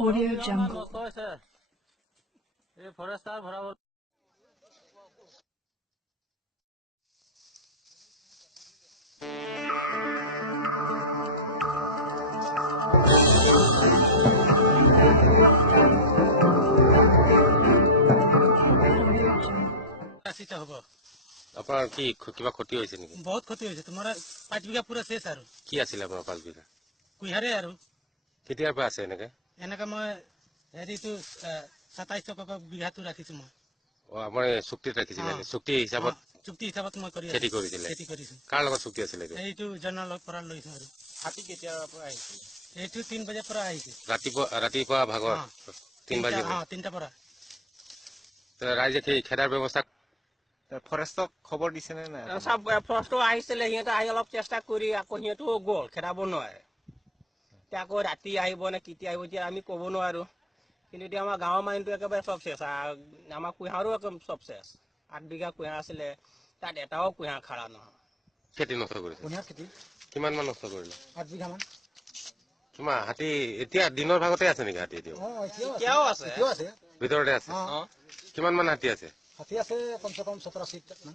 Audio Jungle. আপনার কি কিবা ক্ষতি হয়েছে নাকি? বহুত ক্ষতি হয়েছে। তোমার 5 বিঘা পুরো শেষ আর কি আছিল আপনার 5 বিঘা? কুইহারে আর কেতিয়াৰ পৰা আছে এনেকে? এনেকা মই হেৰিটো 2700 বিঘাটো ৰাখিছো মই। ও আমাৰ চুক্তিত ৰাখিছিলে নে? চুক্তি হিচাপত মই কৰি খেতি কৰিছিলে। খেতি কৰিছো। কাৰ লগত চুক্তি আছিল এইটো? এইটো জনালৰ পৰা লৈছো আৰু। হাতী কেতিয়াৰ পৰা আহিছিল? এইটো 3 বজাৰ পৰা আহিছে। ৰাতিপুৱা ভাগৰ 3 বাজি 3টা পৰা। ৰাইজে খেদাৰ ব্যৱস্থা ফৰেষ্টক খবৰ দিছে নে নাই? সব ফৰেষ্ট আহিছিলে, সিহঁতে আহি অলপ চেষ্টা কৰি আকৌ সিহঁতো গ'ল, খেদাব নোৱাৰে। এতিয়া আকৌ ৰাতি আহিব নে কেতিয়া আহিব এতিয়া আমি ক'ব নোৱাৰো। কিন্তু এতিয়া আমাৰ গাঁৱৰ মানুহটো একেবাৰে চব চেছ, আমাৰ কুঁহাৰো একদম চব চেছ। 8 বিঘা কুঁহাৰ আছিলে, তাত এটাও কুঁহাৰ খাৰা নহয়। খেতি নষ্ট কৰিছে? কুঁহাৰ খেতি কিমান মান নষ্ট কৰিলে? 8 বিঘা মান। কিমান হাতী এতিয়া দিনৰ ভাগতে আছে নেকি? হাতী এতিয়াও আছে, ভিতৰতে আছে? কিমান মান হাতী আছে? হাতী আছে কমচে কম 70-80 মান।